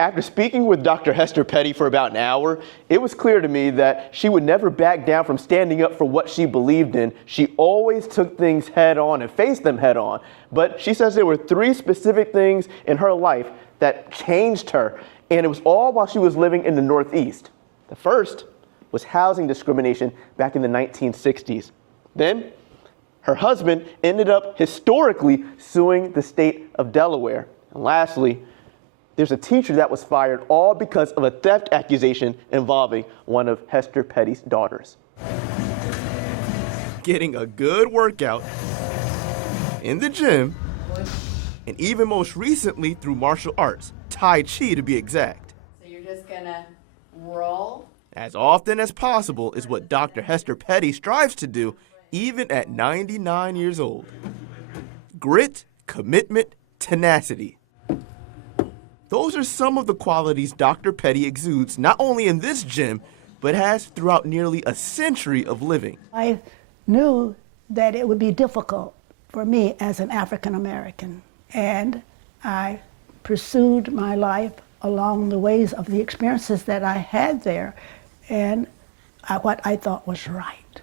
After speaking with Dr. Hester Petty for about an hour, it was clear to me that she would never back down from standing up for what she believed in. She always took things head on and faced them head on. But she says there were 3 specific things in her life that changed her, and it was all while she was living in the Northeast. The first was housing discrimination back in the 1960s. Then, her husband ended up historically suing the state of Delaware. And lastly, there's a teacher that was fired all because of a theft accusation involving one of Hester Petty's daughters. Getting a good workout in the gym, and even most recently through martial arts, Tai Chi to be exact. So you're just gonna roll? As often as possible is what Dr. Hester Petty strives to do, even at 99 years old. Grit, commitment, tenacity. Those are some of the qualities Dr. Petty exudes not only in this gym, but has throughout nearly a century of living. I knew that it would be difficult for me as an African American, and I pursued my life along the ways of the experiences that I had there, and what I thought was right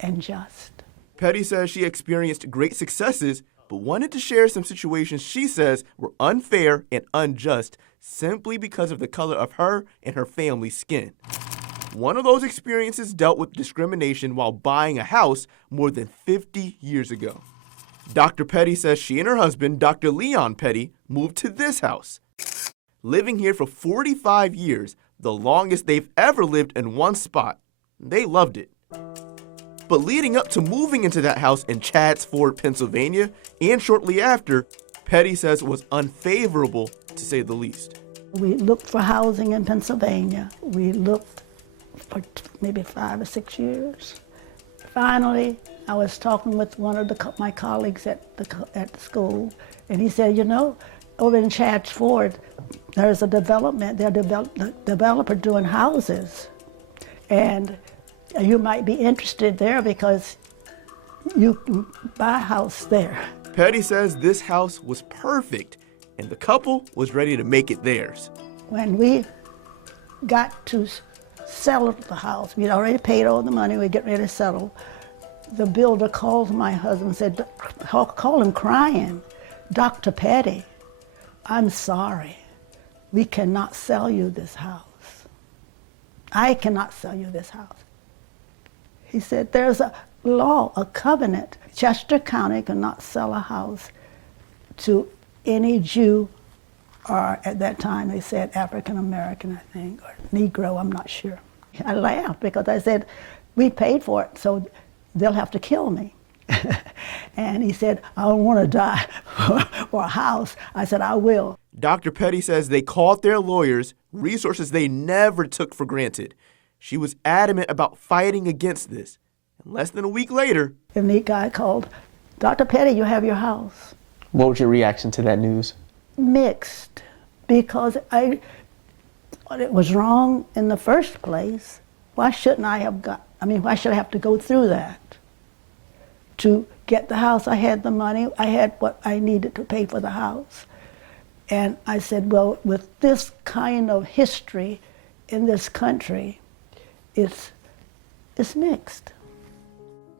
and just. Petty says she experienced great successes, but wanted to share some situations she says were unfair and unjust simply because of the color of her and her family's skin. One of those experiences dealt with discrimination while buying a house more than 50 years ago. Dr. Petty says she and her husband, Dr. Leon Petty, moved to this house. Living here for 45 years, the longest they've ever lived in one spot. They loved it. But leading up to moving into that house in Chadds Ford, Pennsylvania, and shortly after, Petty says was unfavorable, to say the least. We looked for housing in Pennsylvania. We looked for maybe 5 or 6 years. Finally, I was talking with one of my colleagues at the school, and he said, you know, over in Chadds Ford, there's a development, they're a developer doing houses, and you might be interested there because you can buy a house there. Petty says this house was perfect, and the couple was ready to make it theirs. When we got to sell the house, we'd already paid all the money, we'd get ready to settle. The builder called my husband and said, call him crying, Dr. Petty, I'm sorry, we cannot sell you this house. I cannot sell you this house. He said, there's a law, a covenant. Chester County cannot sell a house to any Jew, or at that time they said African American, I think, or Negro, I'm not sure. I laughed because I said, we paid for it, so they'll have to kill me. And he said, I don't want to die for a house. I said, I will. Dr. Petty says they called their lawyers, resources they never took for granted. She was adamant about fighting against this. And less than a week later, the neat guy called, Dr. Petty, you have your house. What was your reaction to that news? Mixed, because I thought it was wrong in the first place. Why shouldn't I have why should I have to go through that? To get the house, I had the money, I had what I needed to pay for the house. And I said, well, with this kind of history in this country, it's mixed.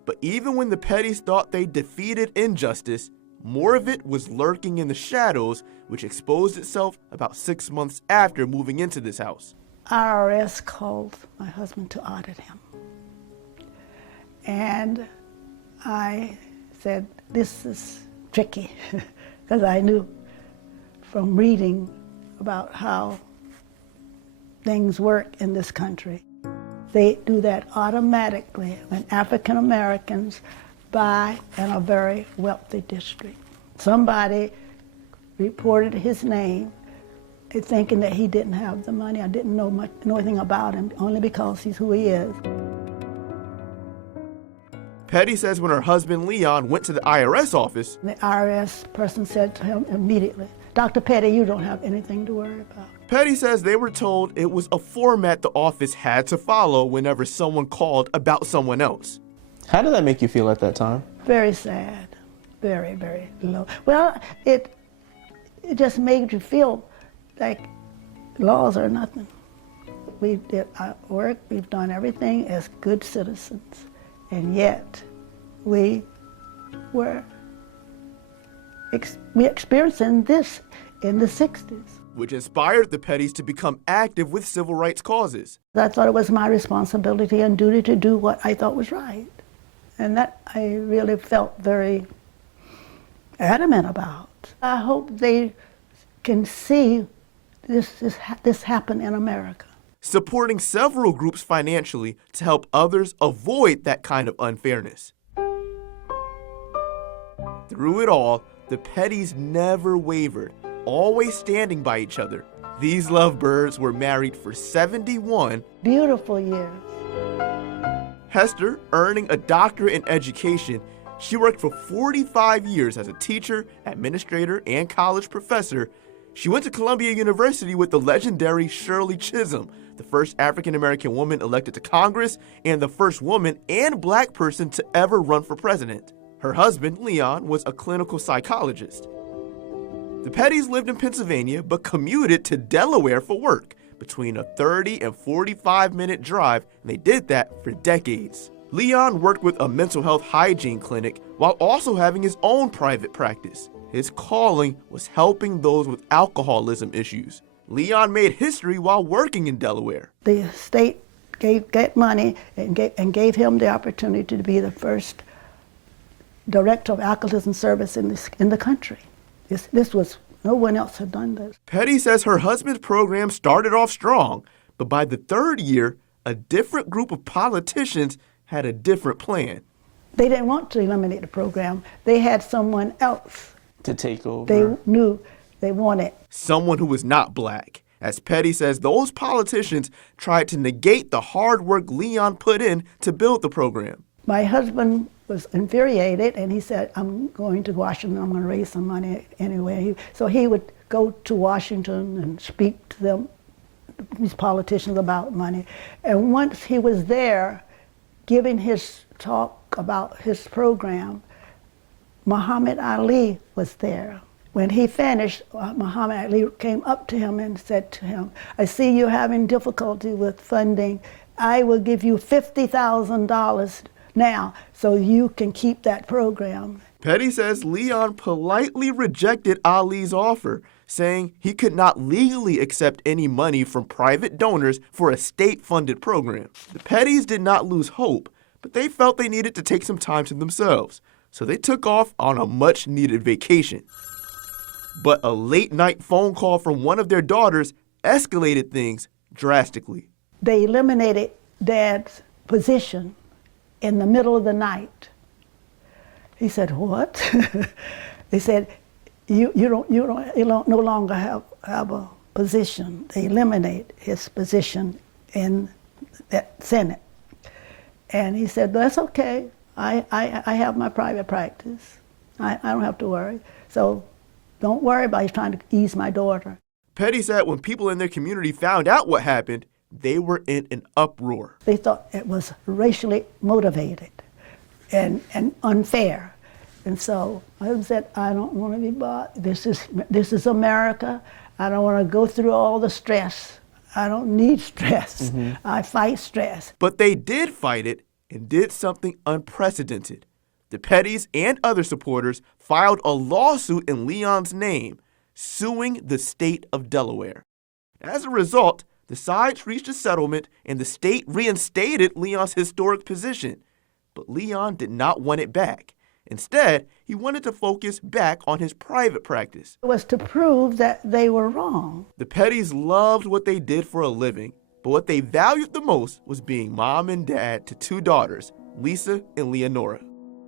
But even when the Pettys thought they defeated injustice, more of it was lurking in the shadows, which exposed itself about 6 months after moving into this house. IRS called my husband to audit him. And I said, this is tricky, because I knew from reading about how things work in this country. They do that automatically when African Americans buy in a very wealthy district. Somebody reported his name thinking that he didn't have the money. I didn't know anything about him, only because he's who he is. Petty says when her husband Leon went to the IRS office, the IRS person said to him immediately, Dr. Petty, you don't have anything to worry about. Petty says they were told it was a format the office had to follow whenever someone called about someone else. How did that make you feel at that time? Very sad, very, very low. Well, it just made you feel like laws are nothing. We did our work, we've done everything as good citizens, and yet we were experiencing this in the 60s. Which inspired the Pettys to become active with civil rights causes. I thought it was my responsibility and duty to do what I thought was right. And that I really felt very adamant about. I hope they can see this happen in America. Supporting several groups financially to help others avoid that kind of unfairness. Through it all, the Pettys never wavered, always standing by each other. These lovebirds were married for 71 beautiful years. Hester, earning a doctorate in education, she worked for 45 years as a teacher, administrator, and college professor. She went to Columbia University with the legendary Shirley Chisholm, the first African-American woman elected to Congress and the first woman and black person to ever run for president. Her husband, Leon, was a clinical psychologist. The Pettys lived in Pennsylvania but commuted to Delaware for work, between a 30 and 45-minute drive, and they did that for decades. Leon worked with a mental health hygiene clinic while also having his own private practice. His calling was helping those with alcoholism issues. Leon made history while working in Delaware. The state gave money and gave him the opportunity to be the first director of alcoholism service in the country. This was, no one else had done this. Petty says her husband's program started off strong, but by the third year, a different group of politicians had a different plan. They didn't want to eliminate the program. They had someone else to take over. They knew they wanted. Someone who was not black. As Petty says, those politicians tried to negate the hard work Leon put in to build the program. My husband was infuriated, and he said, I'm going to Washington, I'm going to raise some money anyway. So he would go to Washington and speak to them, these politicians, about money. And once he was there giving his talk about his program, Muhammad Ali was there. When he finished, Muhammad Ali came up to him and said to him, I see you're having difficulty with funding. I will give you $50,000 now so you can keep that program. Petty says Leon politely rejected Ali's offer, saying he could not legally accept any money from private donors for a state-funded program. The Pettys did not lose hope, but they felt they needed to take some time to themselves, so they took off on a much-needed vacation. But a late-night phone call from one of their daughters escalated things drastically. They eliminated Dad's position in the middle of the night. He said, what? They said, you don't no longer have a position. They eliminate his position in that Senate. And he said, that's okay. I have my private practice. I don't have to worry. So don't worry about he's trying to ease my daughter. Petty said when people in their community found out what happened, they were in an uproar. They thought it was racially motivated and unfair. And so I said, I don't want to be bought. This is America. I don't want to go through all the stress. I don't need stress. Mm-hmm. I fight stress. But they did fight it and did something unprecedented. The Pettys and other supporters filed a lawsuit in Leon's name, suing the state of Delaware. As a result, the sides reached a settlement and the state reinstated Leon's historic position. But Leon did not want it back. Instead, he wanted to focus back on his private practice. It was to prove that they were wrong. The Pettys loved what they did for a living, but what they valued the most was being mom and dad to two daughters, Lisa and Leonora.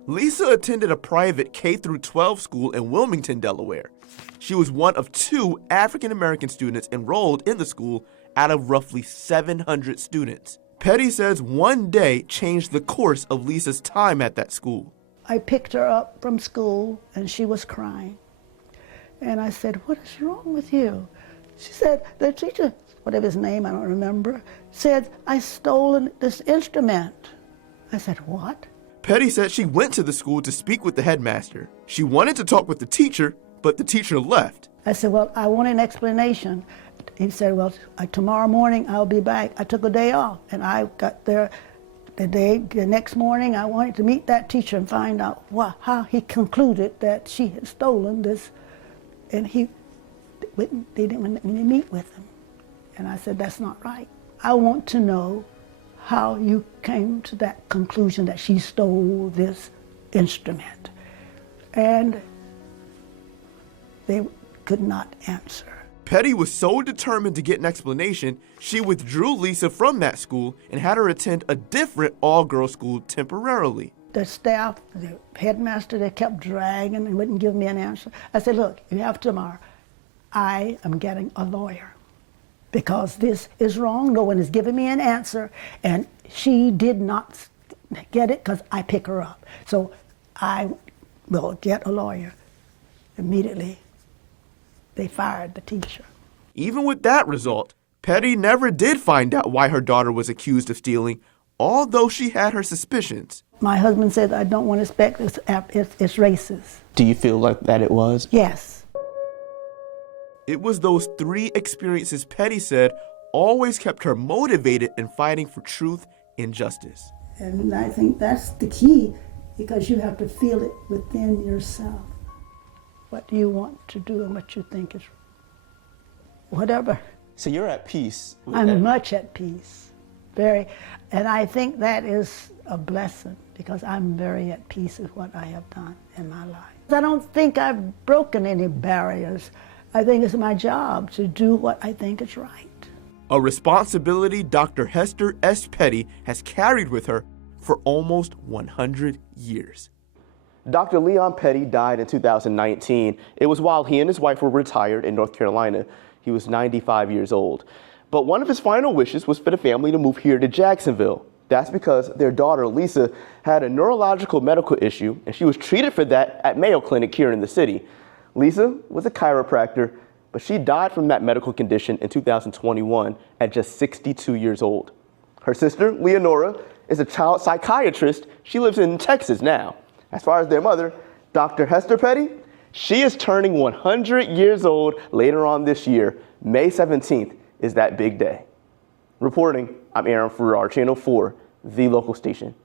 Lisa attended a private K-12 school in Wilmington, Delaware. She was one of two African-American students enrolled in the school out of roughly 700 students. Petty says one day changed the course of Lisa's time at that school. I picked her up from school and she was crying. And I said, what is wrong with you? She said, the teacher, whatever his name, I don't remember, said, I stole this instrument. I said, what? Petty said she went to the school to speak with the headmaster. She wanted to talk with the teacher, but the teacher left. I said, well, I want an explanation. He said, well, tomorrow morning I'll be back. I took a day off, and I got there the next morning. I wanted to meet that teacher and find out how he concluded that she had stolen this, and they didn't want me to meet with him. And I said, that's not right. I want to know how you came to that conclusion that she stole this instrument. And they could not answer. Petty was so determined to get an explanation, she withdrew Lisa from that school and had her attend a different all-girls school temporarily. The staff, the headmaster, they kept dragging and wouldn't give me an answer. I said, look, you have tomorrow. I am getting a lawyer because this is wrong. No one is giving me an answer, and she did not get it because I pick her up. So I will get a lawyer. Immediately, they fired the teacher. Even with that result, Petty never did find out why her daughter was accused of stealing, although she had her suspicions. My husband said, I don't want to suspect it's racist. Do you feel like that it was? Yes. It was those three experiences Petty said always kept her motivated in fighting for truth and justice. And I think that's the key, because you have to feel it within yourself. What you want to do and what you think is whatever. So you're at peace. I'm much at peace, very. And I think that is a blessing, because I'm very at peace with what I have done in my life. I don't think I've broken any barriers. I think it's my job to do what I think is right. A responsibility Dr. Hester S. Petty has carried with her for almost 100 years. Dr. Leon Petty died in 2019. It was while he and his wife were retired in North Carolina. He was 95 years old. But one of his final wishes was for the family to move here to Jacksonville. That's because their daughter, Lisa, had a neurological medical issue, and she was treated for that at Mayo Clinic here in the city. Lisa was a chiropractor, but she died from that medical condition in 2021 at just 62 years old. Her sister, Leonora, is a child psychiatrist. She lives in Texas now. As far as their mother, Dr. Hester Petty, she is turning 100 years old later on this year. May 17th is that big day. Reporting, I'm Aaron Farrar, Channel 4, the local station.